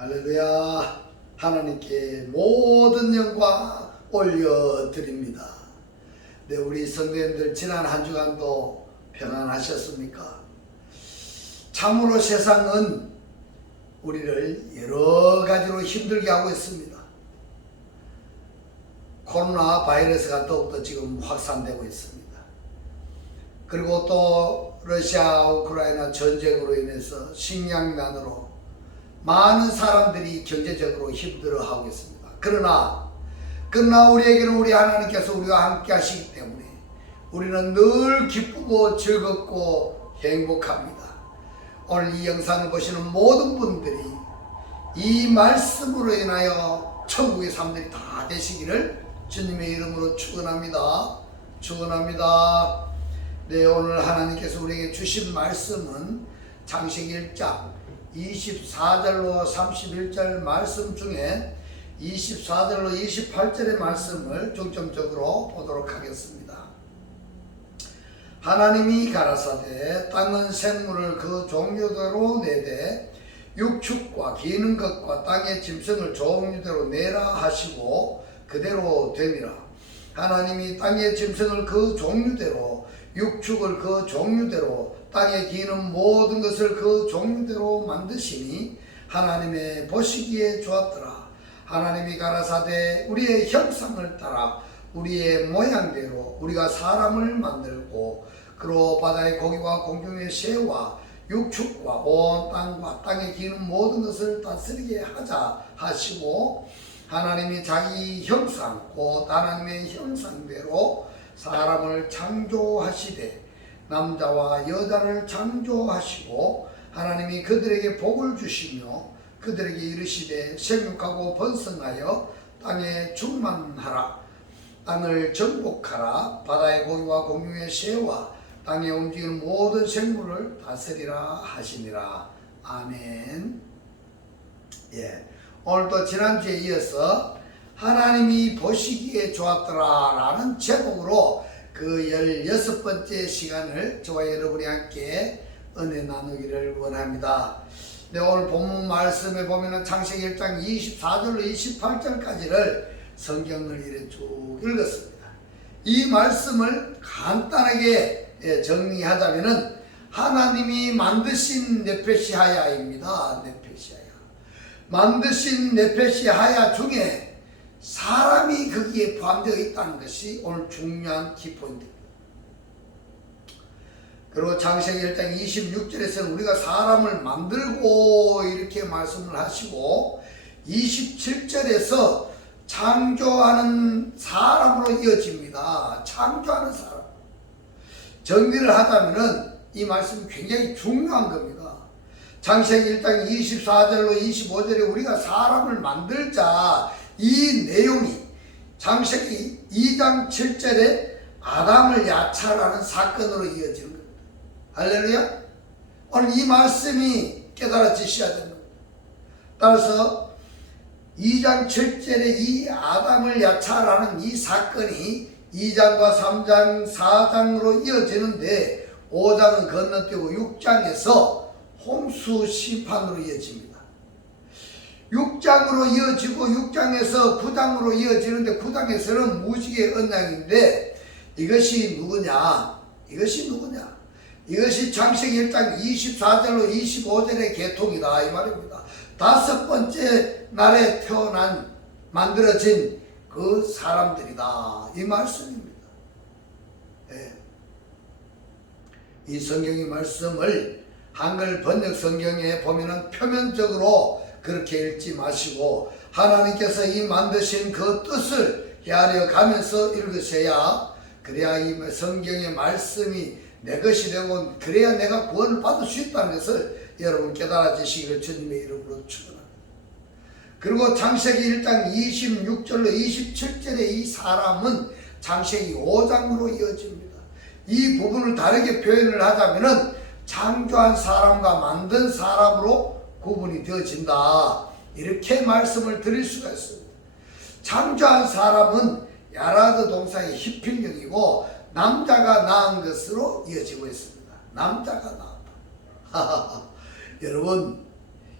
할렐루야. 하나님께 모든 영광 올려드립니다. 네, 우리 성도님들 지난 한 주간도 평안하셨습니까? 참으로 세상은 우리를 여러 가지로 힘들게 하고 있습니다. 코로나 바이러스가 더욱더 지금 확산되고 있습니다. 그리고 또 러시아 우크라이나 전쟁으로 인해서 식량난으로 많은 사람들이 경제적으로 힘들어하고 있습니다. 그러나 우리에게는 우리 하나님께서 우리와 함께 하시기 때문에 우리는 늘 기쁘고 즐겁고 행복합니다. 오늘 이 영상을 보시는 모든 분들이 이 말씀으로 인하여 천국의 삶들이 다 되시기를 주님의 이름으로 축원합니다. 축원합니다. 네, 오늘 하나님께서 우리에게 주신 말씀은 창세기 1장 24절로 31절 말씀 중에 24절로 28절의 말씀을 중점적으로 보도록 하겠습니다. 하나님이 가라사대 땅은 생물을 그 종류대로 내되 육축과 기는 것과 땅의 짐승을 종류대로 내라 하시고 그대로 되니라. 하나님이 땅의 짐승을 그 종류대로 육축을 그 종류대로 땅에 기는 모든 것을 그 종류대로 만드시니 하나님의 보시기에 좋았더라. 하나님이 가라사대 우리의 형상을 따라 우리의 모양대로 우리가 사람을 만들고 그로 바다의 고기와 공중의 새와 육축과 온 땅과 땅에 기는 모든 것을 다스리게 하자 하시고 하나님이 자기 형상 곧 하나님의 형상대로 사람을 창조하시되 남자와 여자를 창조하시고 하나님이 그들에게 복을 주시며 그들에게 이르시되 생육하고 번성하여 땅에 충만하라. 땅을 정복하라. 바다의 고기와 공중의 새와 땅에 움직이는 모든 생물을 다스리라 하시니라. 아멘. 예. 오늘도 지난주에 이어서 하나님이 보시기에 좋았더라 라는 제목으로 그 16번째 시간을 저와 여러분이 함께 은혜 나누기를 원합니다. 네, 오늘 본문 말씀에 보면은 창세기 1장 24절로 28절까지를 성경을 이렇게 쭉 읽었습니다. 이 말씀을 간단하게 정리하자면은 하나님이 만드신 네페시하야입니다. 네페시하야. 만드신 네페시하야 중에 사람이 거기에 포함되어 있다는 것이 오늘 중요한 키포인트입니다. 그리고 창세기 1장 26절에서는 우리가 사람을 만들고 이렇게 말씀을 하시고 27절에서 창조하는 사람으로 이어집니다. 창조하는 사람. 정리를 하자면은 이 말씀이 굉장히 중요한 겁니다. 창세기 1장 24절로 25절에 우리가 사람을 만들자 이 내용이 창세기 2장 7절에 아담을 야차라는 사건으로 이어지는 겁니다. 할렐루야. 오늘 이 말씀이 깨달아지셔야 됩니다. 따라서 2장 7절에 이 아담을 야차라는 이 사건이 2장과 3장 4장으로 이어지는데 5장은 건너뛰고 6장에서 홍수 심판으로 이어집니다. 6장으로 이어지고 6장에서 9장으로 이어지는데 9장에서는 무지개 언약인데 이것이 누구냐? 이것이 창세기 1장 24절로 25절의 계통이다 이 말입니다. 다섯 번째 날에 만들어진 그 사람들이다 이 말씀입니다. 네. 이 성경의 말씀을 한글 번역 성경에 보면은 표면적으로 그렇게 읽지 마시고 하나님께서 이 만드신 그 뜻을 헤아려 가면서 읽으셔야 그래야 이 성경의 말씀이 내 것이 되고 그래야 내가 구원을 받을 수 있다는 것을 여러분 깨달아지시기를 주님의 이름으로 축원합니다. 그리고 창세기 1장 26절로 27절의 이 사람은 창세기 5장으로 이어집니다. 이 부분을 다르게 표현을 하자면은 창조한 사람과 만든 사람으로 구분이 되어진다. 이렇게 말씀을 드릴 수가 있습니다. 창조한 사람은 야라드 동사의 히필령이고 남자가 낳은 것으로 이어지고 있습니다. 남자가 낳았다. 여러분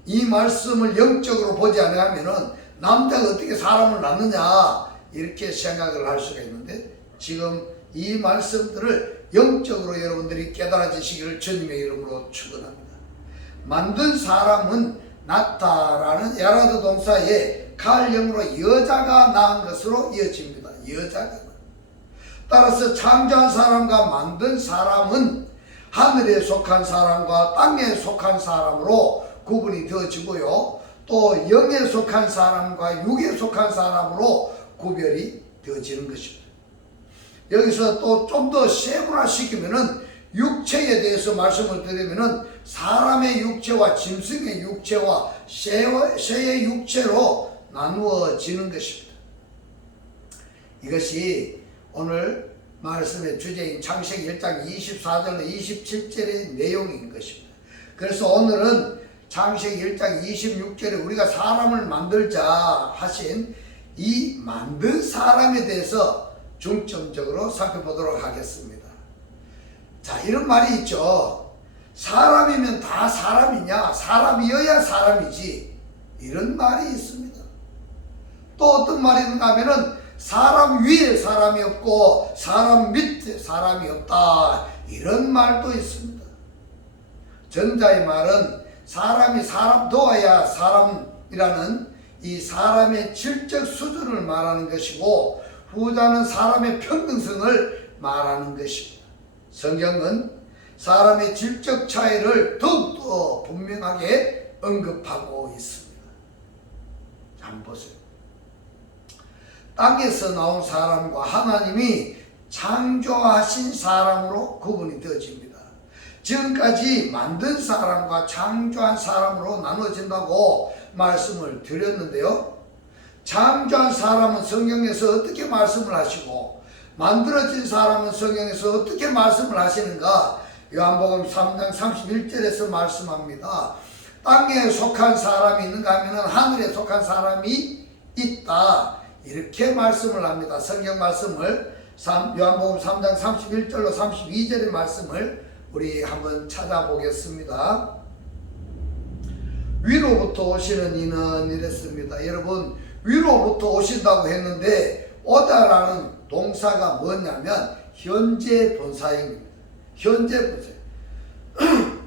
이 말씀을 영적으로 보지 않으면은 남자가 어떻게 사람을 낳느냐 이렇게 생각을 할 수가 있는데, 지금 이 말씀들을 영적으로 여러분들이 깨달아지시기를 주님의 이름으로 축원합니다. 만든 사람은 낳다라는 야라드 동사에 가을형으로 여자가 낳은 것으로 이어집니다. 여자가. 따라서 창조한 사람과 만든 사람은 하늘에 속한 사람과 땅에 속한 사람으로 구분이 되어지고요, 또 영에 속한 사람과 육에 속한 사람으로 구별이 되어지는 것입니다. 여기서 또 좀 더 세분화시키면은 육체에 대해서 말씀을 드리면은 사람의 육체와 짐승의 육체와 새의 육체로 나누어지는 것입니다. 이것이 오늘 말씀의 주제인 창세기 1장 24절로 27절의 내용인 것입니다. 그래서 오늘은 창세기 1장 26절에 우리가 사람을 만들자 하신 이 만든 사람에 대해서 중점적으로 살펴보도록 하겠습니다. 자, 이런 말이 있죠. 사람이면 다 사람이냐? 사람이어야 사람이지. 이런 말이 있습니다. 또 어떤 말이 있는가 하면은 사람 위에 사람이 없고 사람 밑에 사람이 없다. 이런 말도 있습니다. 전자의 말은 사람이 사람 도와야 사람이라는 이 사람의 질적 수준을 말하는 것이고, 후자는 사람의 평등성을 말하는 것입니다. 성경은 사람의 질적 차이를 더욱더 분명하게 언급하고 있습니다. 한번 보세요. 땅에서 나온 사람과 하나님이 창조하신 사람으로 구분이 되어집니다. 지금까지 만든 사람과 창조한 사람으로 나눠진다고 말씀을 드렸는데요, 창조한 사람은 성경에서 어떻게 말씀을 하시고 만들어진 사람은 성경에서 어떻게 말씀을 하시는가? 요한복음 3장 31절에서 말씀합니다. 땅에 속한 사람이 있는가 하면 하늘에 속한 사람이 있다, 이렇게 말씀을 합니다. 성경 말씀을 요한복음 3장 31절로 32절의 말씀을 우리 한번 찾아보겠습니다. 위로부터 오시는 이는 이랬습니다. 여러분, 위로부터 오신다고 했는데 오다라는 동사가 뭐냐면 현재 분사형입니다. 현재 분사형.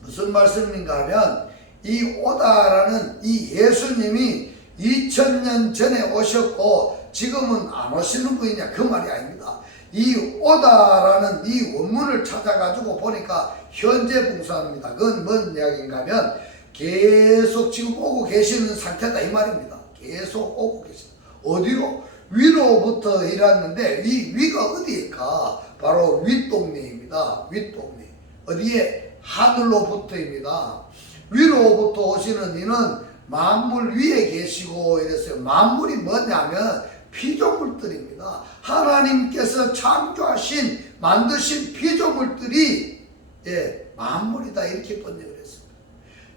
무슨 말씀인가 하면 이 오다라는 이 예수님이 2000년 전에 오셨고 지금은 안 오시는 분이냐, 그 말이 아닙니다. 이 오다라는 이 원문을 찾아가지고 보니까 현재 분사입니다. 그건 뭔 이야기인가 하면 계속 지금 오고 계시는 상태다, 이 말입니다. 계속 오고 계시다. 어디로? 위로부터 일었는데 위가 어디일까? 바로 윗동네입니다. 윗동네. 어디에? 하늘로부터입니다. 위로부터 오시는 이는 만물 위에 계시고 이랬어요. 만물이 뭐냐면 피조물들입니다. 하나님께서 창조하신, 만드신 피조물들이 만물이다, 이렇게 번역을 했습니다.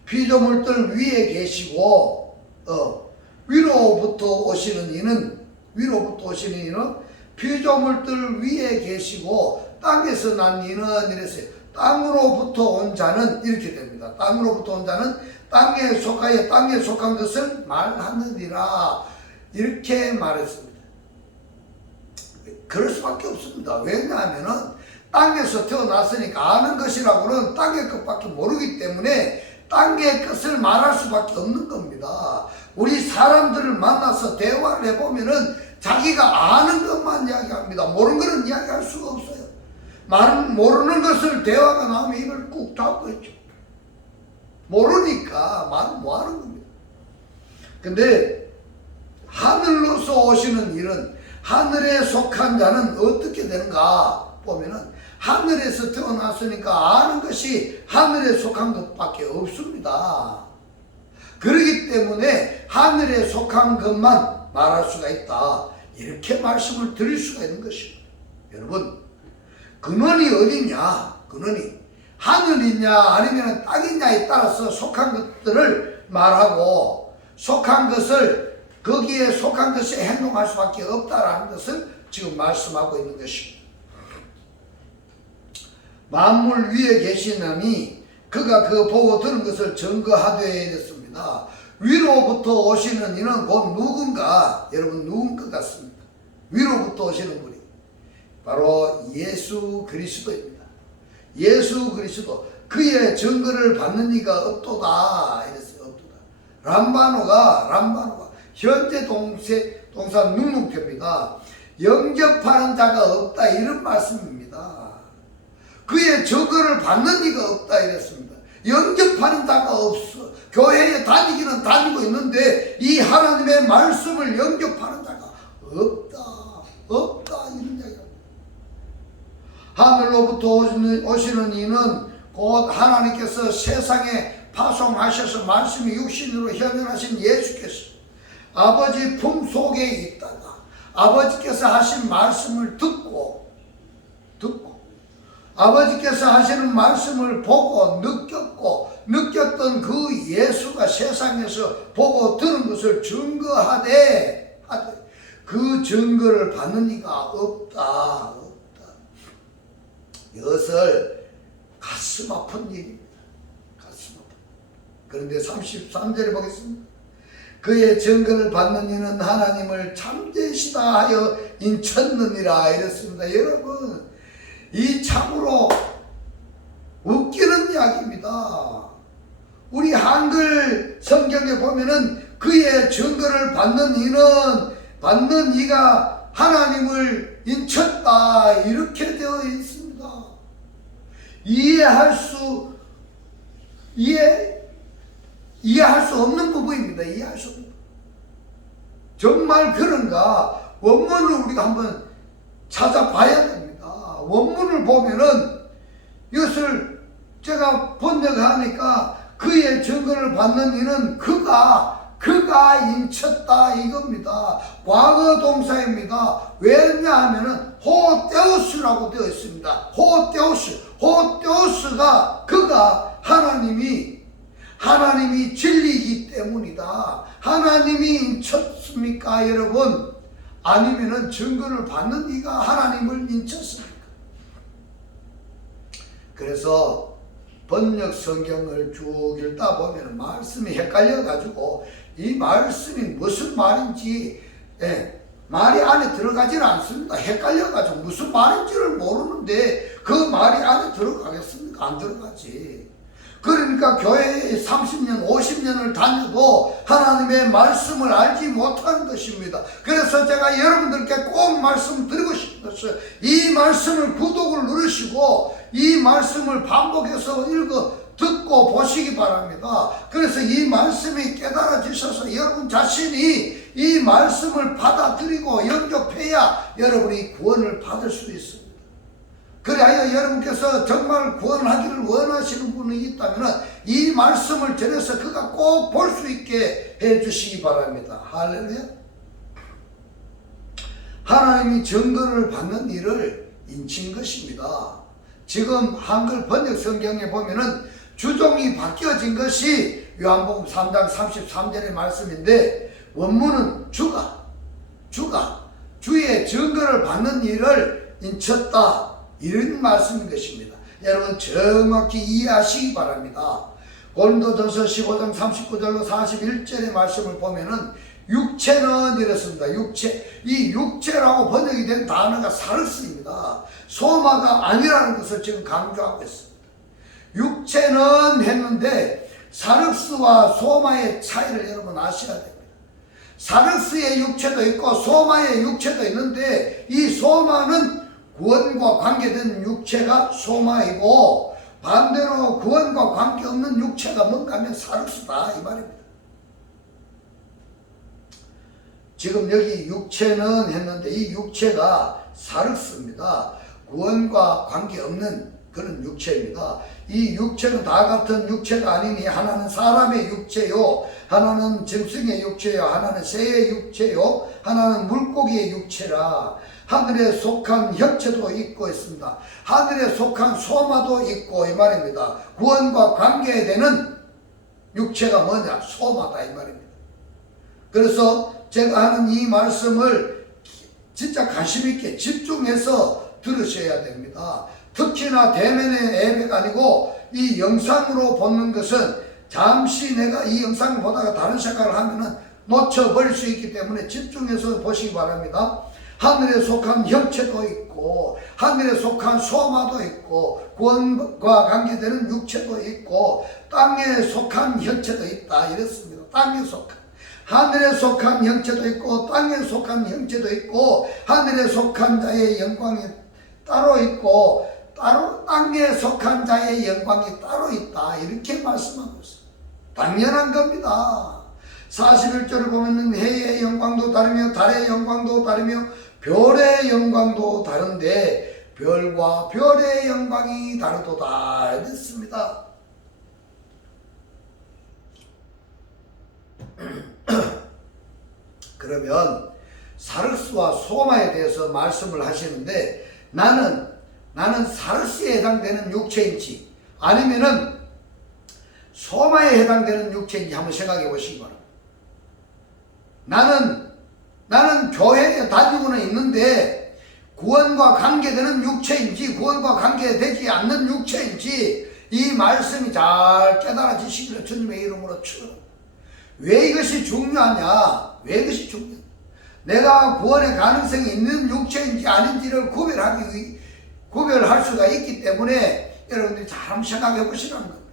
피조물들 위에 계시고 위로부터 오시는 이는 피조물들 위에 계시고 땅에서 난 이는 이랬어요. 땅으로부터 온 자는 이렇게 됩니다. 땅으로부터 온 자는 땅에 속하여 땅에 속한 것을 말하느니라, 이렇게 말했습니다. 그럴 수밖에 없습니다. 왜냐하면은 땅에서 태어났으니까 아는 것이라고는 땅의 것밖에 모르기 때문에 땅의 것을 말할 수밖에 없는 겁니다. 우리 사람들을 만나서 대화를 해보면은 자기가 아는 것만 이야기합니다. 모르는 것은 이야기할 수가 없어요. 모르는 것을 대화가 나오면 입을 꾹 닫고 있죠. 모르니까 말은 뭐 하는 겁니다. 근데 하늘로서 오시는 일은, 하늘에 속한 자는 어떻게 되는가 보면은 하늘에서 태어났으니까 아는 것이 하늘에 속한 것밖에 없습니다. 그렇기 때문에 하늘에 속한 것만 말할 수가 있다, 이렇게 말씀을 드릴 수가 있는 것입니다. 여러분, 근원이 어디냐? 근원이 하늘이냐 아니면 땅이냐에 따라서 속한 것들을 말하고, 속한 것을, 거기에 속한 것에 행동할 수밖에 없다라는 것을 지금 말씀하고 있는 것입니다. 만물 위에 계신 이는 그가 그 보고 들은 것을 증거하되 이랬습니다. 위로부터 오시는 이는 곧 누군가? 여러분 누군 것 같습니다. 위로부터 오시는 분이 바로 예수 그리스도입니다. 예수 그리스도, 그의 증거를 받는 이가 없도다 이랬어요. 없도다. 람바노가 현재 동사 능문표입니다. 영접하는 자가 없다 이런 말씀입니다. 그의 증거를 받는 이가 없다 이랬습니다. 영접하는 자가 없어. 교회에 다니기는 다니고 있는데 이 하나님의 말씀을 영접하는 자가 없다 이런 이야기입니다. 하늘로부터 오시는 이는 곧 하나님께서 세상에 파송하셔서 말씀이 육신으로 현현하신 예수께서 아버지 품속에 있다가 아버지께서 하신 말씀을 듣고 아버지께서 하시는 말씀을 보고 느꼈던 그 예수가 세상에서 보고 들은 것을 증거하되 그 증거를 받는 이가 없다. 이것을 가슴 아픈 일입니다. 가슴 아픈. 그런데 33절에 보겠습니다. 그의 증거를 받는 이는 하나님을 참되시다 하여 인쳤느니라 이랬습니다. 여러분, 이 참으로 웃기는 이야기입니다. 우리 한글 성경에 보면은 그의 증거를 받는 이가 하나님을 인쳤다 이렇게 되어 있습니다. 이해할 수 없는 부분입니다. 이해할 수 없는. 정말 그런가? 원문을 우리가 한번 찾아봐야 됩니다. 원문을 보면은 이것을 제가 번역하니까 그의 증거를 받는 이는 그가 인쳤다 이겁니다. 과거 동사입니다. 왜냐하면은 호테오스라고 되어 있습니다. 호테오스가 그가 하나님이 진리이기 때문이다. 하나님이 인쳤습니까 여러분? 아니면은 증거를 받는 이가 하나님을 인쳤습니까? 그래서 번역 성경을 쭉 읽다 보면 말씀이 헷갈려 가지고 이 말씀이 무슨 말인지 말이 안에 들어가질 않습니다. 헷갈려 가지고 무슨 말인지를 모르는데 그 말이 안에 들어가겠습니까? 안 들어가지. 그러니까 교회에 30년 50년을 다녀도 하나님의 말씀을 알지 못하는 것입니다. 그래서 제가 여러분들께 꼭 말씀드리고 싶은 것은 이 말씀을 구독을 누르시고 이 말씀을 반복해서 듣고 보시기 바랍니다. 그래서 이 말씀이 깨달아지셔서 여러분 자신이 이 말씀을 받아들이고 영접해야 여러분이 구원을 받을 수 있습니다. 그래야 여러분께서 정말 구원하기를 원하시는 분이 있다면 이 말씀을 전해서 그가 꼭 볼 수 있게 해주시기 바랍니다. 할렐루야. 하나님이 증거를 받는 일을 인친 것입니다. 지금 한글 번역 성경에 보면은 주종이 바뀌어진 것이 요한복음 3장 33절의 말씀인데 원문은 주의 증거를 받는 일을 인쳤다 이런 말씀인 것입니다. 여러분 정확히 이해하시기 바랍니다. 고린도전서 15장 39절로 41절의 말씀을 보면은 육체는 이렇습니다. 이 육체라고 번역이 된 단어가 사르스입니다. 소마가 아니라는 것을 지금 강조하고 있습니다. 육체는 했는데 사르스와 소마의 차이를 여러분 아셔야 됩니다. 사르스의 육체도 있고 소마의 육체도 있는데 이 소마는 구원과 관계된 육체가 소마이고 반대로 구원과 관계없는 육체가 뭔가 하면 사르스다 이 말입니다. 지금 여기 육체는 했는데 이 육체가 사르스입니다. 구원과 관계없는 그런 육체입니다. 이 육체는 다 같은 육체가 아니니 하나는 사람의 육체요, 하나는 짐승의 육체요, 하나는 새의 육체요, 하나는 물고기의 육체라. 하늘에 속한 혁체도 있고 있습니다. 하늘에 속한 소마도 있고 이 말입니다. 구원과 관계되는 육체가 뭐냐? 소마다 이 말입니다. 그래서 제가 하는 이 말씀을 진짜 관심 있게 집중해서 들으셔야 됩니다. 특히나 대면의 예배가 아니고 이 영상으로 보는 것은 잠시 내가 이 영상을 보다가 다른 생각을 하면은 놓쳐버릴 수 있기 때문에 집중해서 보시기 바랍니다. 하늘에 속한 형체도 있고 하늘에 속한 소마도 있고 구원과 관계되는 육체도 있고 땅에 속한 형체도 있다 이랬습니다. 땅에 속한 하늘에 속한 형체도 있고 땅에 속한 형체도 있고 하늘에 속한 자의 영광이 따로 있고 따로 땅에 속한 자의 영광이 따로 있다 이렇게 말씀하고 있어요. 당연한 겁니다. 41절을 보면은 해의 영광도 다르며 달의 영광도 다르며 별의 영광도 다른데 별과 별의 영광이 다르도다 이랬습니다. 그러면 사르스와 소마에 대해서 말씀을 하시는데 나는 사르스에 해당되는 육체인지 아니면은 소마에 해당되는 육체인지 한번 생각해 보시기 바랍니다. 나는 교회에 다니고는 있는데 구원과 관계되는 육체인지 구원과 관계되지 않는 육체인지 이 말씀이 잘 깨달아지시기를 주님의 이름으로 축원합니다. 왜 이것이 중요하냐? 왜 이것이 중요하냐? 내가 구원의 가능성이 있는 육체인지 아닌지를 구별할 수가 있기 때문에 여러분들이 잘 한번 생각해 보시라는 겁니다.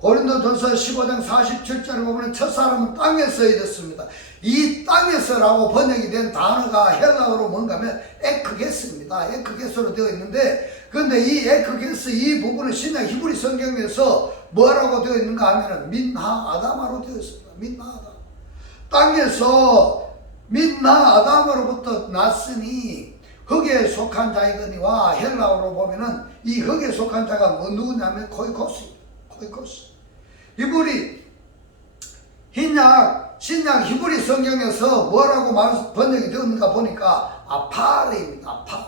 고린도전서 15장 47절을 보면 첫사람은 땅에서 이랬습니다. 이 땅에서라고 번역이 된 단어가 헬라어로 뭔가 하면 에크게스입니다. 에크게스로 되어 있는데 그런데 이 에크게스 이 부분은 신약 히브리 성경에서 뭐라고 되어 있는가 하면 민하 아담아로 되어 있습니다. 민하 아담. 땅에서 민하 아담으로부터 났으니 흙에 속한 자이거니와 헬라어로 보면은 이 흙에 속한 자가 뭐 누구냐면 코이코스입니다. 코이코스. 히브리 신약 히브리 성경에서 뭐라고 번역이 되었는가 보니까 아파르입니다. 아파르.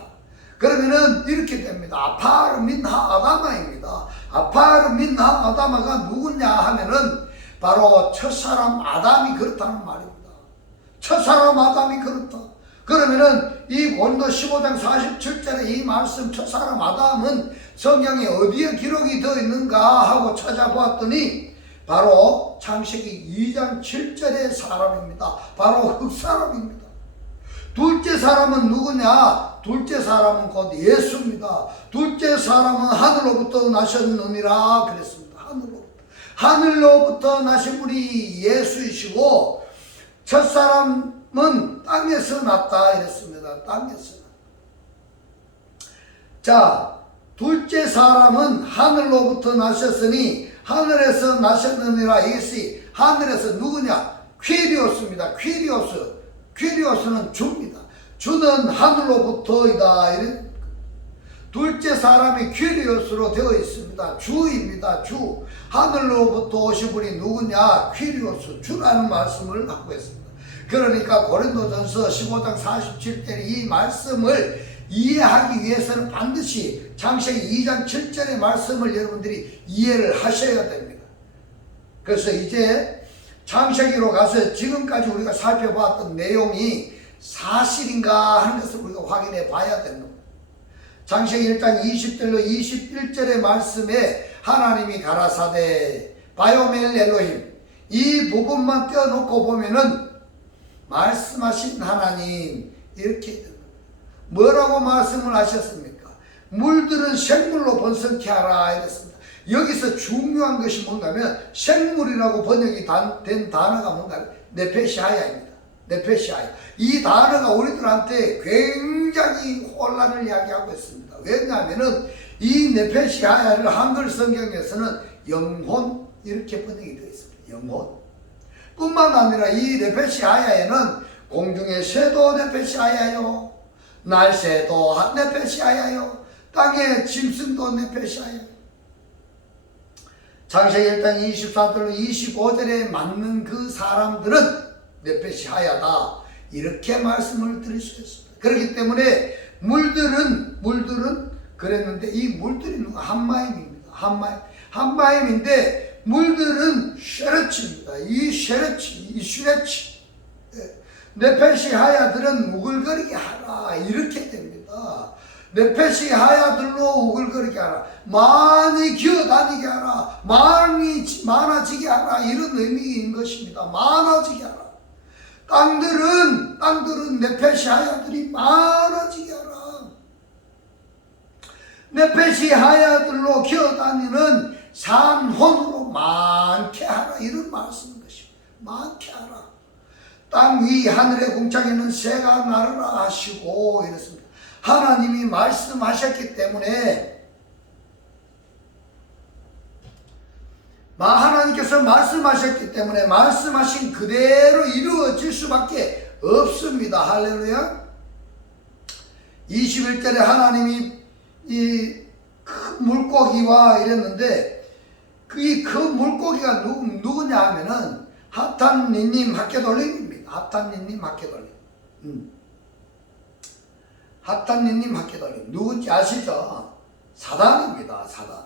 그러면은 이렇게 됩니다. 아파르 민하 아다마입니다. 아파르 민하 아다마가 누구냐 하면은 바로 첫사람 아담이 그렇다는 말입니다. 첫사람 아담이 그렇다. 그러면은 이 고린도 15장 47절에 이 말씀 첫사람 아담은 성경에 어디에 기록이 되어 있는가 하고 찾아보았더니 바로 창세기 2장 7절의 사람입니다. 바로 흙사람입니다. 둘째 사람은 누구냐? 둘째 사람은 곧 예수입니다. 둘째 사람은 하늘로부터 나셨느니라 그랬습니다. 하늘로부터 나신 분이 예수이시고 첫사람은 땅에서 났다 이랬습니다. 땅에서. 자, 둘째 사람은 하늘로부터 나셨으니 하늘에서 나셨느니라. 이것이 하늘에서 누구냐? 퀴리오스입니다. 퀴리오스는 주입니다. 주는 하늘로부터이다. 이런 둘째 사람이 퀴리오스로 되어 있습니다. 주입니다. 주. 하늘로부터 오신 분이 누구냐? 퀴리오스. 주라는 말씀을 하고 있습니다. 그러니까 고린도전서 15장 47절의 이 말씀을 이해하기 위해서는 반드시 창세기 2장 7절의 말씀을 여러분들이 이해를 하셔야 됩니다. 그래서 이제 창세기로 가서 지금까지 우리가 살펴봤던 내용이 사실인가 하는 것을 우리가 확인해 봐야 되는 겁니다. 창세기 1장 20절로 21절의 말씀에 하나님이 가라사대 바요멜 엘로힘 이 부분만 떼어놓고 보면은 말씀하신 하나님 이렇게 됩니다. 뭐라고 말씀을 하셨습니까? 물들은 생물로 번성케 하라 이랬습니다. 여기서 중요한 것이 뭔가 하면 생물이라고 번역이 된 단어가 뭔가 하면 네페시아야입니다. 네페시아야. 이 단어가 우리들한테 굉장히 혼란을 이야기하고 있습니다. 왜냐하면은 이 네페시아야를 한글 성경에서는 영혼 이렇게 번역이 되어 있습니다. 영혼. 뿐만 아니라 이 네페시아야에는 공중의 새도 네페시아야요. 날새도 네페시아야요. 땅의 짐승도 네페시아야요. 창세기 1장 24절로 25절에 맞는 그 사람들은 네페시아야다. 이렇게 말씀을 드릴 수 있습니다. 그렇기 때문에 물들은 그랬는데 이 물들이 누가 함마임입니다. 함마임인데 물들은 쉐르치입니다. 이 쉐레치 네페시아야들은 우글거리게 하라 이렇게 됩니다. 네페시 하야들로 우글거리게 하라. 많이 기어다니게 하라. 많이 많아지게 하라. 이런 의미인 것입니다. 많아지게 하라. 땅들은 네페시 하야들이 많아지게 하라. 네페시 하야들로 기어다니는 산혼으로 많게 하라. 이런 말씀인 것입니다. 많게 하라. 땅 위 하늘의 궁창에는 새가 나르라 하시고 이랬습니다. 하나님이 말씀하셨기 때문에 하나님께서 말씀하셨기 때문에 말씀하신 그대로 이루어질 수밖에 없습니다. 할렐루야. 21절에 하나님이 이 큰 물고기와 이랬는데 이 큰 물고기가 누구냐 하면은 하탄니님 하케돌림입니다. 하탄니님 하케돌림. 하탄니님 하케돌림. 누군지 아시죠? 사단입니다. 사단.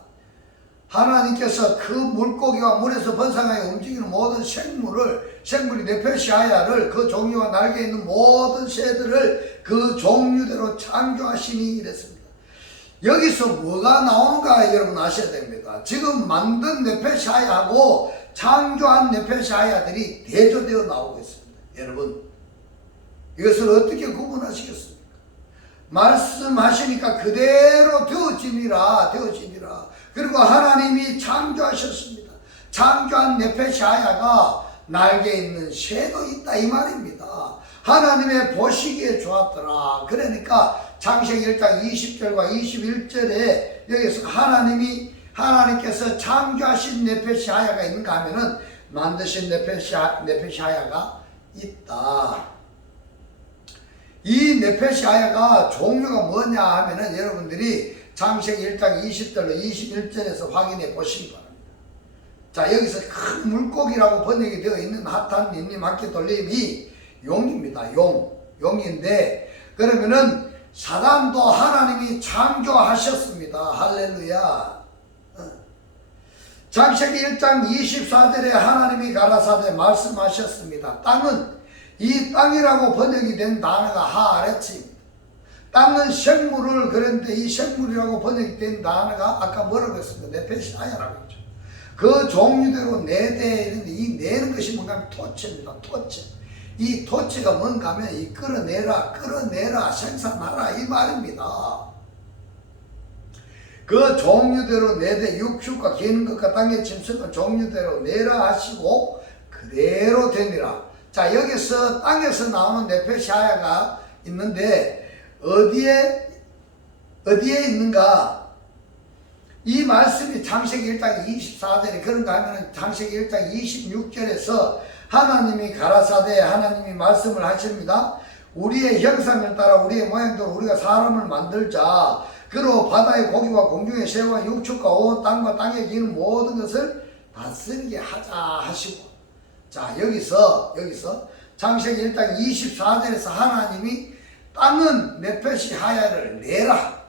하나님께서 그 물고기와 물에서 번성하여 움직이는 모든 생물이 네페시 하야를 그 종류와 날개 있는 모든 새들을 그 종류대로 창조하시니 이랬습니다. 여기서 뭐가 나오는가 여러분 아셔야 됩니다. 지금 만든 네페시 하야하고 창조한 네페시 하야들이 대조되어 나오고 있습니다. 여러분 이것을 어떻게 구분하시겠습니까? 말씀하시니까 그대로 되어지니라. 그리고 하나님이 창조하셨습니다. 창조한 네페시 하야가 날개 있는 새도 있다 이 말입니다. 하나님의 보시기에 좋았더라. 그러니까 창세기 1장 20절과 21절에 여기서 하나님께서 창조하신 네페시 하야가 있는가 하면은 만드신 네페시 하야가 있다. 이 네페시 하야가 종류가 뭐냐 하면은 여러분들이 창세기 1장 20절로 21절에서 확인해 보시기 바랍니다. 자, 여기서 큰 물고기라고 번역이 되어 있는 하탄, 닌님, 하케돌림이 용입니다. 용인데 그러면은 사단도 하나님이 창조하셨습니다. 할렐루야. 창세기 1장 24절에 하나님이 가라사대 말씀하셨습니다. 이 땅이라고 번역이 된 단어가 하아레츠입니다. 땅은 생물을 그랬는데 이 생물이라고 번역이 된 단어가 아까 뭐라고 했습니까? 네페시 하야라고 했죠. 그 종류대로 네대 이런데 이 내는 것이 뭔가 하면 토체입니다. 토체. 이 토체가 뭔가 하면 이 끌어내라 생산하라 이 말입니다. 그 종류대로 내대 육축과 기는 것과 땅의 짐승을 종류대로 내라 하시고 그대로 되니라. 자, 여기서 땅에서 나오는 네페시 하야가 있는데 어디에 있는가? 이 말씀이 창세기 1장 24절에 그런가 하면 창세기 1장 26절에서 하나님이 가라사대 하나님이 말씀을 하십니다. 우리의 형상을 따라 우리의 모양대로 우리가 사람을 만들자. 그로 바다의 고기와 공중의 새와 육축과 온 땅과 땅에 기는 모든 것을 다스리게 하자 하시고. 자, 여기서 창세기 1장 24절에서 하나님이 땅은 네페시 하야를 내라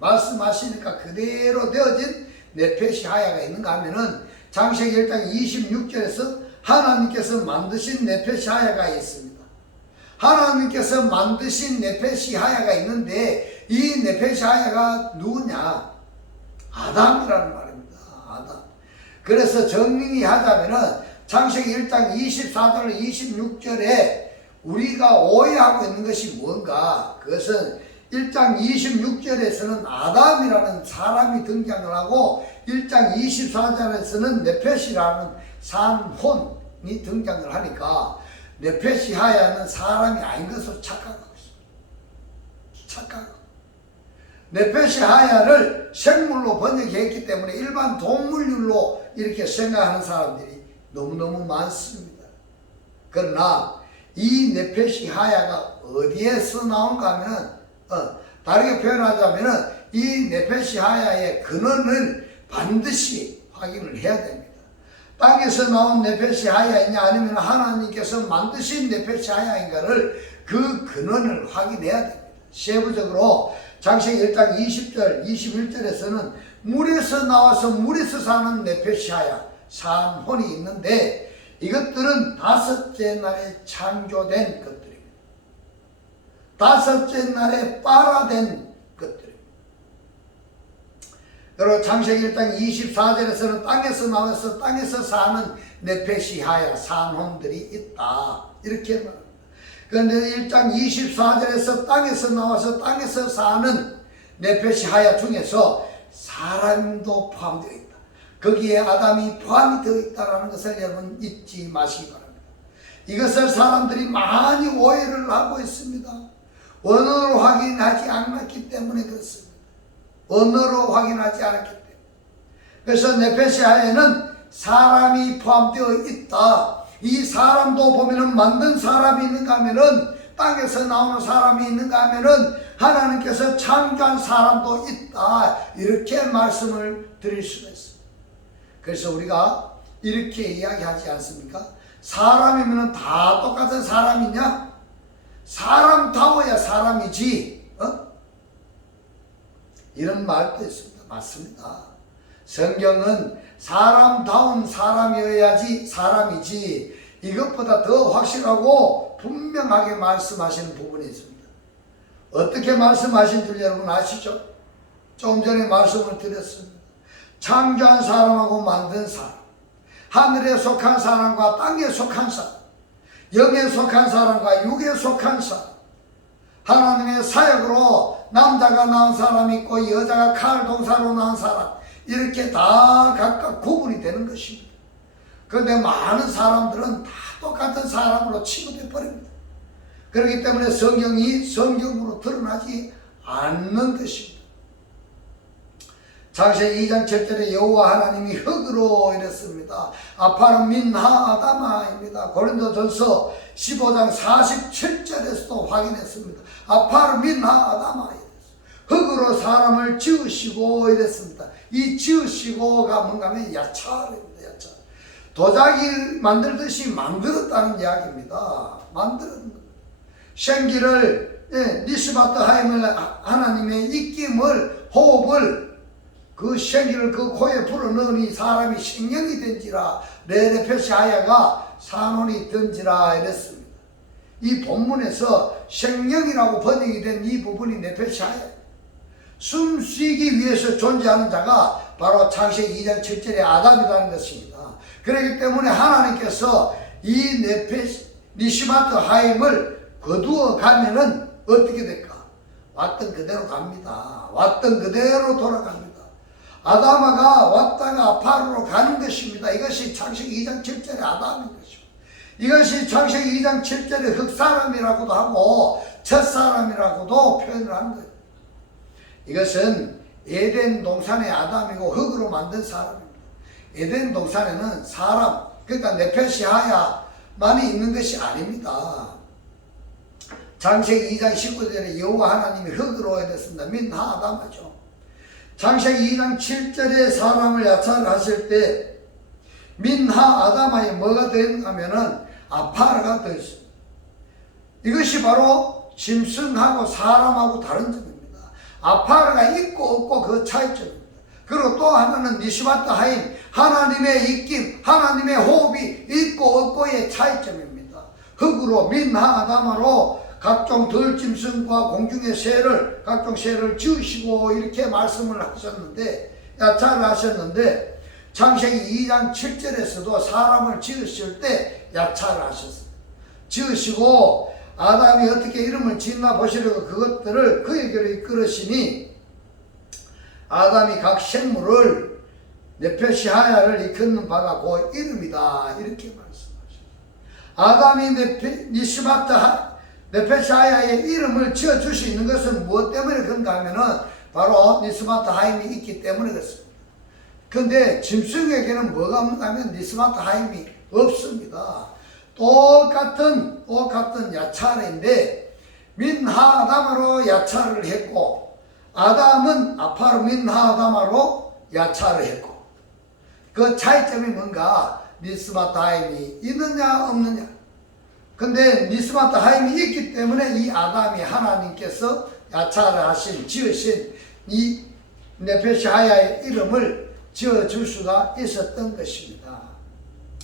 말씀하시니까 그대로 되어진 네페시 하야가 있는가 하면은 창세기 1장 26절에서 하나님께서 만드신 네페시 하야가 있습니다. 하나님께서 만드신 네페시 하야가 있는데 이 네페시 하야가 누구냐? 아담이라는 말입니다. 아담. 그래서 정리히 하자면은 창세기 1장 24절 26절에 우리가 오해하고 있는 것이 뭔가? 그것은 1장 26절에서는 아담이라는 사람이 등장을 하고 1장 24절에서는 네페시라는 산혼이 등장을 하니까 네페시 하야는 사람이 아닌 것으로 착각하고 있습니다. 네페시 하야를 생물로 번역했기 때문에 일반 동물류로 이렇게 생각하는 사람들이 너무너무 많습니다. 그러나 이 네페시 하야가 어디에서 나온가 하면은 다르게 표현하자면은 이 네페시 하야의 근원을 반드시 확인을 해야 됩니다. 땅에서 나온 네페시 하야이냐 아니면 하나님께서 만드신 네페시 하야인가를 그 근원을 확인해야 됩니다. 세부적으로 창세기 1장 20절 21절에서는 물에서 나와서 물에서 사는 네페시 하야 산혼이 있는데 이것들은 다섯째 날에 창조된 것들입니다. 다섯째 날에 빨아된 것들입니다. 그리고 창세기 1장 24절에서는 땅에서 나와서 땅에서 사는 네페시하야 산혼들이 있다 이렇게 말합니다. 그런데 1장 24절에서 땅에서 나와서 땅에서 사는 네페시하야 중에서 사람도 포함되어 있다. 거기에 아담이 포함이 되어 있다는 것을 여러분 잊지 마시기 바랍니다. 이것을 사람들이 많이 오해를 하고 있습니다. 언어로 확인하지 않았기 때문에 그렇습니다. 언어로 확인하지 않았기 때문에. 그래서 네페시하에는 사람이 포함되어 있다. 이 사람도 보면은 만든 사람이 있는가 하면은 땅에서 나오는 사람이 있는가 하면은 하나님께서 창조한 사람도 있다. 이렇게 말씀을 드릴 수가 있습니다. 그래서 우리가 이렇게 이야기하지 않습니까? 사람이면 다 똑같은 사람이냐? 사람다워야 사람이지. 이런 말도 있습니다. 맞습니다. 성경은 사람다운 사람이어야지 사람이지 이것보다 더 확실하고 분명하게 말씀하시는 부분이 있습니다. 어떻게 말씀하신 줄 여러분 아시죠? 조금 전에 말씀을 드렸습니다. 창조한 사람하고 만든 사람, 하늘에 속한 사람과 땅에 속한 사람, 영에 속한 사람과 육에 속한 사람, 하나님의 사역으로 남자가 낳은 사람이 있고 여자가 칼동사로 낳은 사람, 이렇게 다 각각 구분이 되는 것입니다. 그런데 많은 사람들은 다 똑같은 사람으로 취급해 버립니다. 그렇기 때문에 성경이 성경으로 드러나지 않는 것입니다. 창세기 2장 7절에 여호와 하나님이 흙으로 이랬습니다. 아파르 민하 아다마입니다. 고린도전서 15장 47절에서도 확인했습니다. 아파르 민하 아다마 흙으로 사람을 지으시고 이랬습니다. 이 지으시고가 뭔가 하면 야차입니다. 야차. 도자기 만들듯이 만들었다는 이야기입니다. 만들었는 것. 생기를 니스바트 하임을 하나님의 입김을 호흡을 그 생기를 그 코에 불어넣으니 사람이 생명이 된지라 레레페시하야가 산혼이 된지라 이랬습니다. 이 본문에서 생명이라고 번역이 된 이 부분이 네페시하야. 숨쉬기 위해서 존재하는 자가 바로 창세기 2장 7절의 아담이라는 것입니다. 그렇기 때문에 하나님께서 이 니시마트 하임을 거두어 가면은 어떻게 될까? 왔던 그대로 갑니다. 왔던 그대로 돌아갑니다. 아담아가 왔다가 아파르로 가는 것입니다. 이것이 창세기 2장 7절의 아담인 것입니다. 이것이 창세기 2장 7절의 흙사람이라고도 하고 첫사람이라고도 표현을 하는 거예요. 이것은 에덴 동산의 아담이고 흙으로 만든 사람입니다. 에덴 동산에는 사람, 그러니까 네페시하야만이 있는 것이 아닙니다. 창세기 2장 19절에 여호와 하나님이 흙으로 해냈습니다. 민하 아담하죠. 창세기 2장 7절에 사람을 야차하실 때 민하 아담하에 뭐가 되는가 하면은 아파르가 되어 있습니다. 이것이 바로 짐승하고 사람하고 다른 점입니다. 아파르가 있고 없고 그 차이점입니다. 그리고 또 하나는 니시마트 하임, 하나님의 입김, 하나님의 호흡이 있고 없고의 차이점입니다. 흙으로 민하 아담하로 각종 들짐승과 공중의 새를 각종 새를 지으시고 이렇게 말씀을 하셨는데 야차를 하셨는데 창세기 2장 7절에서도 사람을 지으실 때 야차를 하셨습니다. 지으시고 아담이 어떻게 이름을 짓나 보시려고 그것들을 그에게로 이끌으시니 아담이 각 생물을 네페시하야를 이끄는 바가 그 이름이다 이렇게 말씀하셨습니다. 아담이 니시마트 네페시하야의 이름을 지어줄 수 있는 것은 무엇 때문에 그런가 하면은 바로 니스마트 하임이 있기 때문에 그렇습니다. 그런데 짐승에게는 뭐가 없는가 하면 니스마트 하임이 없습니다. 똑같은 야차인데 민하 아담으로 야차를 했고 아담은 아파르 민하 아담으로 야차를 했고 그 차이점이 뭔가 니스마트 하임이 있느냐 없느냐. 근데 니스마트 하임이 있기 때문에 이 아담이 하나님께서 야차를 하신 지으신 이 네페시하야의 이름을 지어줄 수가 있었던 것입니다.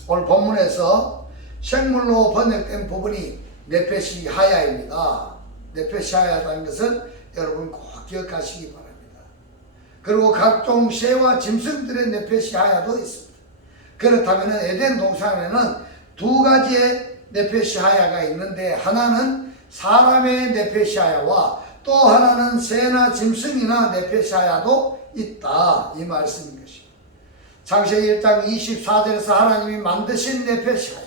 오늘 본문에서 생물로 번역된 부분이 네페시하야입니다. 네페시하야라는 것은 여러분 꼭 기억하시기 바랍니다. 그리고 각종 새와 짐승들의 네페시 하야도 있습니다. 그렇다면 에덴 동산에는 두 가지의 네페시 하야가 있는데, 하나는 사람의 네페시 하야와 또 하나는 새나 짐승이나 네페시 하야도 있다, 이 말씀인 것입니다. 창세기 1장 24절에서 하나님이 만드신 네페시 하야,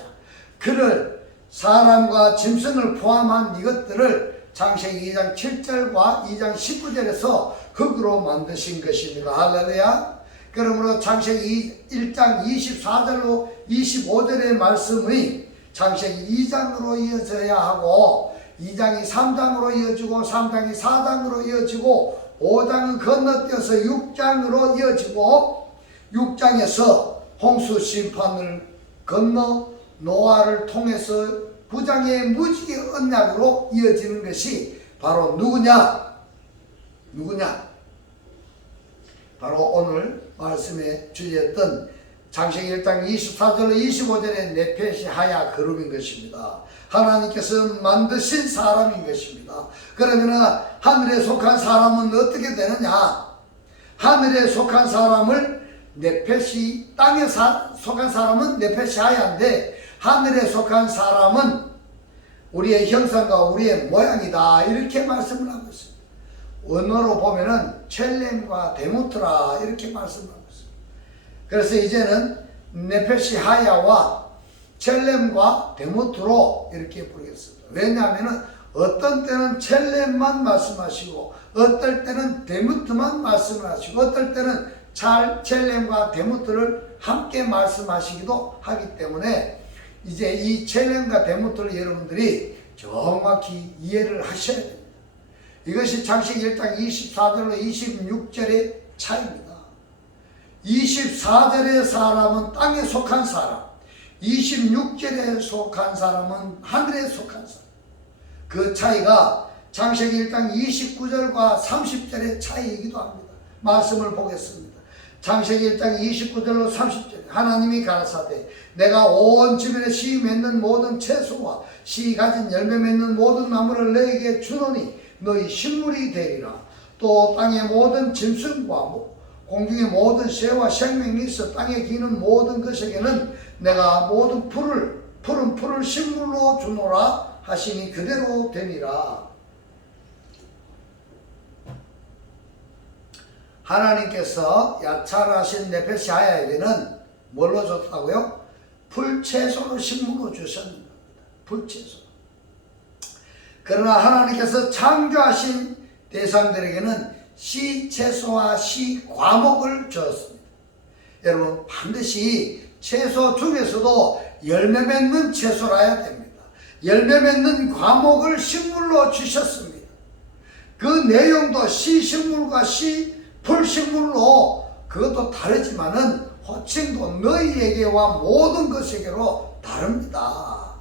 그를 사람과 짐승을 포함한 이것들을 창세기 2장 7절과 2장 19절에서 흙으로 만드신 것입니다. 할렐루야. 그러므로 창세기 1장 24절로 25절의 말씀이 창세기 2장으로 이어져야 하고, 2장이 3장으로 이어지고 3장이 4장으로 이어지고 5장은 건너뛰어서 6장으로 이어지고, 6장에서 홍수 심판을 건너 노아를 통해서 부장의 무지개 언약으로 이어지는 것이 바로 누구냐? 바로 오늘 말씀의 주제였던 창세기 1장 24절로 25절의 네페시 하야 그룹인 것입니다. 하나님께서 만드신 사람인 것입니다. 그러면 하늘에 속한 사람은 어떻게 되느냐? 하늘에 속한 사람을 네페시, 땅에 속한 사람은 네페시 하야인데, 하늘에 속한 사람은 우리의 형상과 우리의 모양이다, 이렇게 말씀을 하고 있습니다. 원어로 보면은 첼렘과 데모트라, 이렇게 말씀하고 있습니다. 그래서 이제는 네페시 하야와 첼렘과 데모트로 이렇게 부르겠습니다. 왜냐하면은 어떤 때는 첼렘만 말씀하시고 어떨 때는 데모트만 말씀을 하시고 어떨 때는 첼렘과 데모트를 함께 말씀하시기도 하기 때문에 이제 이 첼렘과 데모트를 여러분들이 정확히 이해를 하셔야 됩니다. 이것이 창세기 1장 24절로 26절의 차이입니다. 24절의 사람은 땅에 속한 사람, 26절에 속한 사람은 하늘에 속한 사람. 그 차이가 창세기 1장 29절과 30절의 차이이기도 합니다. 말씀을 보겠습니다. 창세기 1장 29절로 30절, 하나님이 가라사대 내가 온 주변에 씨 맺는 모든 채소와 씨 가진 열매 맺는 모든 나무를 너에게 주노니 너희 식물이 되리라. 또 땅의 모든 짐승과 공중의 모든 새와 생명이 있어 땅에 기는 모든 것에게는 내가 모든 푸른 풀을 식물로 주노라 하시니 그대로 되니라. 하나님께서 야찰하신 네페시 하야에게는 뭘로 줬다고요? 풀채소로 식물로 주셨는 겁니다. 풀채소. 그러나 하나님께서 창조하신 대상들에게는 씨 채소와 씨 과목을 주었습니다. 여러분, 반드시 채소 중에서도 열매 맺는 채소라야 됩니다. 열매 맺는 과목을 식물로 주셨습니다. 그 내용도 씨 식물과 씨 풀 식물로 그것도 다르지만은 호칭도 너희에게와 모든 것에게로 다릅니다.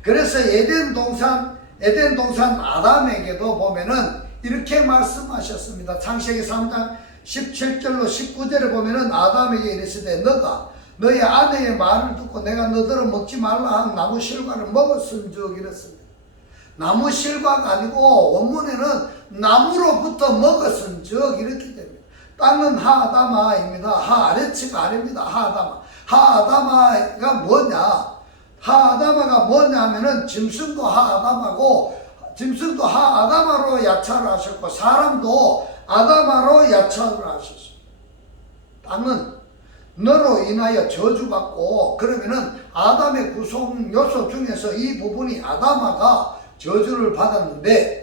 그래서 에덴 동산 아담에게도 보면은 이렇게 말씀하셨습니다. 창세기 3장 17절로 19절에 보면은 아담에게 이르시되 너가 너희 아내의 말을 듣고 내가 너더러 먹지 말라 한 나무 실과를 먹었은즉 이랬습니다. 나무 실과가 아니고 원문에는 나무로부터 먹었은즉 이렇게 됩니다. 땅은 하아다마입니다. 하아레츠가 아닙니다. 하아다마. 하아다마가 뭐냐? 하아다마가 뭐냐 하면은 짐승도 하아다마고, 짐승도 하아다마로 야차를 하셨고 사람도 아다마로 야차를 하셨습니다. 땅은 너로 인하여 저주받고, 그러면은 아담의 구성 요소 중에서 이 부분이 아다마가 저주를 받았는데,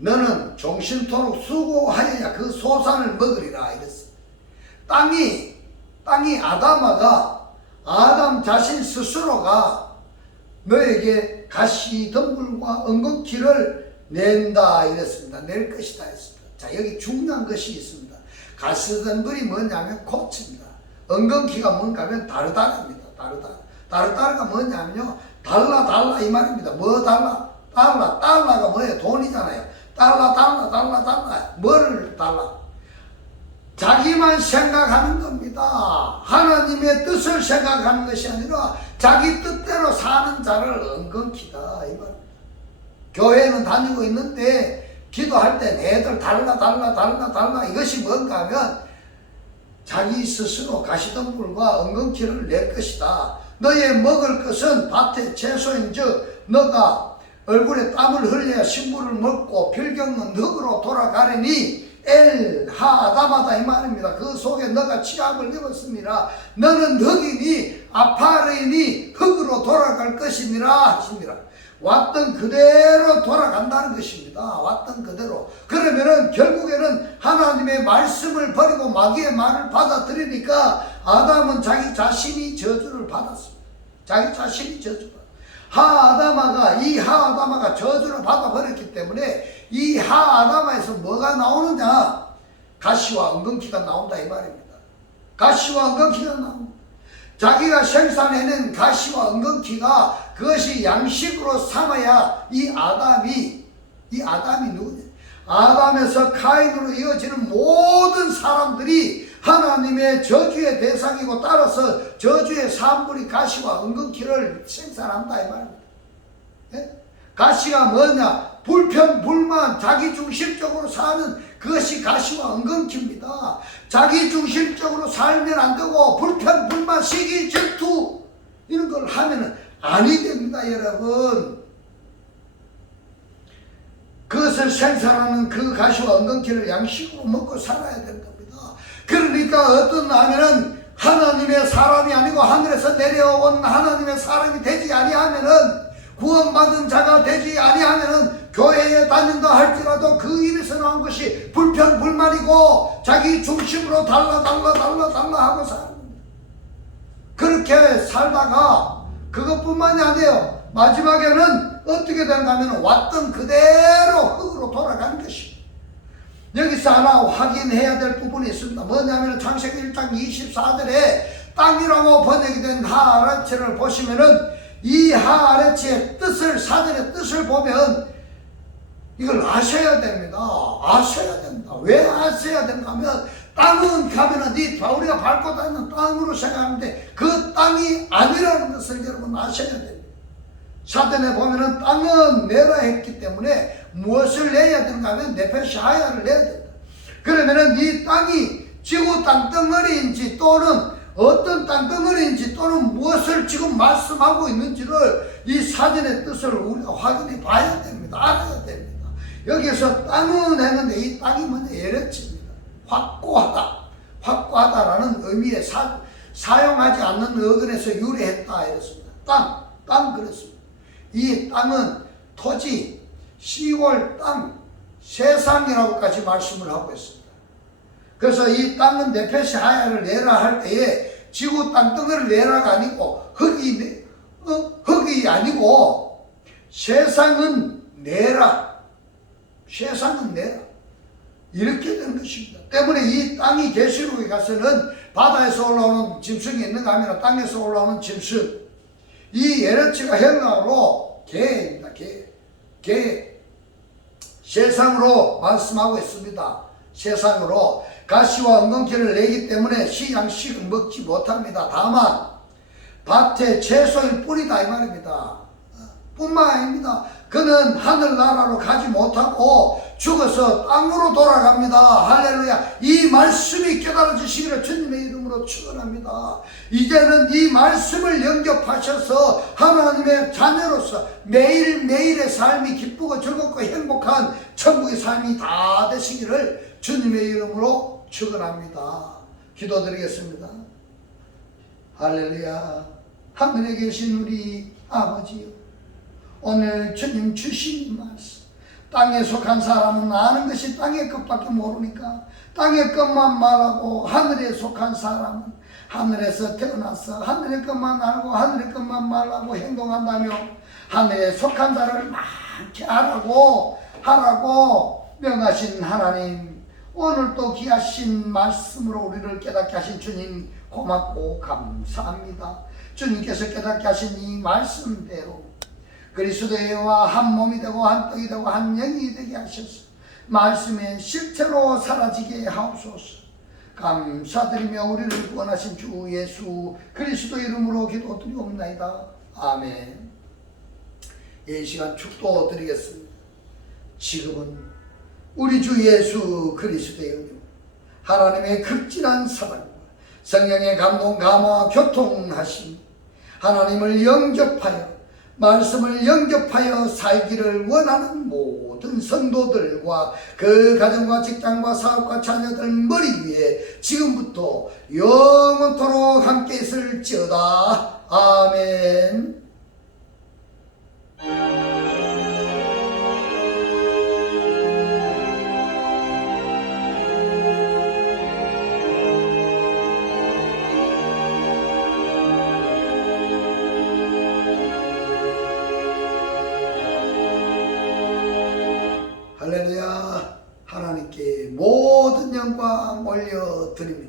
너는 종신토록 수고하여야 그 소산을 먹으리라 이랬습니다. 땅이 아다마가, 아담 자신 스스로가 너에게 가시덤불과 엉겅퀴를 낸다 이랬습니다. 낼 것이다 했습니다. 자, 여기 중요한 것이 있습니다. 가시덤불이 뭐냐면 코치입니다. 엉겅퀴가 뭔가 하면 다르다랍니다. 다르다가 뭐냐면요, 달라 이 말입니다. 뭐 달라? 달러가 뭐예요? 돈이잖아요. 달라. 뭐를 달라? 자기만 생각하는 겁니다. 하나님의 뜻을 생각하는 것이 아니라 자기 뜻대로 사는 자를 엉겅퀴다 이 말입니다. 교회는 다니고 있는데 기도할 때 애들 달라 이것이 뭔가 하면 자기 스스로 가시덤불과 엉겅퀴를 낼 것이다. 너의 먹을 것은 밭의 채소인즉 너가 얼굴에 땀을 흘려야 식물을 먹고 필경은 흙으로 돌아가려니 엘하다마다 이 말입니다. 그 속에 너가 취합을 입었습니다. 너는 흙이니 아파르이니 흙으로 돌아갈 것이니라 하십니다. 왔던 그대로 돌아간다는 것입니다. 왔던 그대로. 그러면은 결국에는 하나님의 말씀을 버리고 마귀의 말을 받아들이니까 아담은 자기 자신이 저주를 받았습니다. 자기 자신이 저주를 받았습니다. 하아다마가 저주를 받아버렸기 때문에 이 하아다마에서 뭐가 나오느냐? 가시와 엉겅퀴가 나온다 이 말입니다. 가시와 엉겅퀴가 나옵니다. 자기가 생산해낸 가시와 엉겅퀴가 그것이 양식으로 삼아야 이 아담이 누구냐? 아담에서 카인으로 이어지는 모든 사람들이 하나님의 저주의 대상이고 따라서 저주의 산물이 가시와 엉겅퀴를 생산한다 이 말입니다. 예? 가시가 뭐냐? 불편, 불만, 자기중심적으로 사는 그것이 가시와 엉겅퀴입니다. 자기중심적으로 살면 안 되고 불편, 불만, 시기, 질투 이런 걸 하면은 아니 됩니다 여러분. 그것을 생산하는 그 가시와 엉겅퀴를 양식으로 먹고 살아야 되는 겁니다. 그러니까 어떤 하면은 하나님의 사람이 아니고 하늘에서 내려온 하나님의 사람이 되지 아니하면은 구원받은 자가 되지 아니하면은 교회에 다닌다 할지라도 그 입에서 나온 것이 불편 불만이고 자기 중심으로 달라 하고 사는 겁니다. 그렇게 살다가 그것뿐만이 아니에요. 마지막에는 어떻게 되는가 하면 왔던 그대로 흙으로 돌아가는 것입니다. 여기서 하나 확인해야 될 부분이 있습니다. 뭐냐면 창세기 1장 24절에 땅이라고 번역이 된 하아레츠를 보시면은 이 하아레츠의 뜻을, 사전의 뜻을 보면 이걸 아셔야 됩니다. 아셔야 됩니다. 왜 아셔야 되는가 하면 땅은 가면은 우리가 밟고 다니는 땅으로 생각하는데 그 땅이 아니라는 것을 여러분 아셔야 됩니다. 사전에 보면은 땅은 내라 했기 때문에 무엇을 내야 되는가 하면 네페시 하야를 내야 된다. 그러면은 이 땅이 지구 땅덩어리인지 또는 어떤 땅덩어리인지 또는 무엇을 지금 말씀하고 있는지를 이 사전의 뜻을 우리가 확인해 봐야 됩니다. 알아야 됩니다. 여기서 땅은 했는데 이 땅이 뭐냐? 에레츠입니다. 확고하다라는 의미의 사용하지 않는 어근에서 유래했다 이랬습니다. 땅 그랬습니다. 이 땅은 토지, 시골 땅, 세상이라고까지 말씀을 하고 있습니다. 그래서 이 땅은 네페시 하야를 내라 할 때에 지구 땅덩어리를 내라가 아니고 흙이 아니고 세상은 내라. 세상은 내라. 이렇게 되는 것입니다. 때문에 이 땅이 계시록에 가서는 바다에서 올라오는 짐승이 있는가 하면 땅에서 올라오는 짐승. 이 에레츠가 헬라어로 개입니다. 개. 세상으로 말씀하고 있습니다. 세상으로 가시와 엉겅퀴를 내기 때문에 양식을 먹지 못합니다. 다만 밭의 채소일 뿐이다 이 말입니다. 뿐만 아닙니다. 그는 하늘나라로 가지 못하고 죽어서 땅으로 돌아갑니다. 할렐루야. 이 말씀이 깨달아지시기를 주님의 이름으로 축원합니다. 이제는 이 말씀을 영접하셔서 하나님의 자녀로서 매일매일의 삶이 기쁘고 즐겁고 행복한 천국의 삶이 다 되시기를 주님의 이름으로 축원합니다. 기도드리겠습니다. 할렐루야. 하늘에 계신 우리 아버지요, 오늘 주님 주신 말씀, 땅에 속한 사람은 아는 것이 땅의 것밖에 모르니까 땅의 것만 말하고, 하늘에 속한 사람은 하늘에서 태어나서 하늘의 것만 알고 하늘의 것만 말하고 행동한다며 하늘에 속한 자를 많게 하라고 명하신 하나님, 오늘 또 귀하신 말씀으로 우리를 깨닫게 하신 주님 고맙고 감사합니다. 주님께서 깨닫게 하신 이 말씀대로 그리스도와 한 몸이 되고 한 떡이 되고 한 영이 되게 하셔서 말씀의 실체로 사라지게 하옵소서. 감사드리며 우리를 구원하신 주 예수 그리스도 이름으로 기도드리옵나이다. 아멘. 이 시간 축도 드리겠습니다. 지금은 우리 주 예수 그리스도의 은혜와 하나님의 극진한 사랑과 성령의 감동 감화 교통하심, 하나님을 영접하여 말씀을 영접하여 살기를 원하는 모든 성도들과 그 가정과 직장과 사업과 자녀들 머리 위에 지금부터 영원토록 함께 있을지어다. 아멘. 할렐루야. 하나님께 모든 영광 올려드립니다.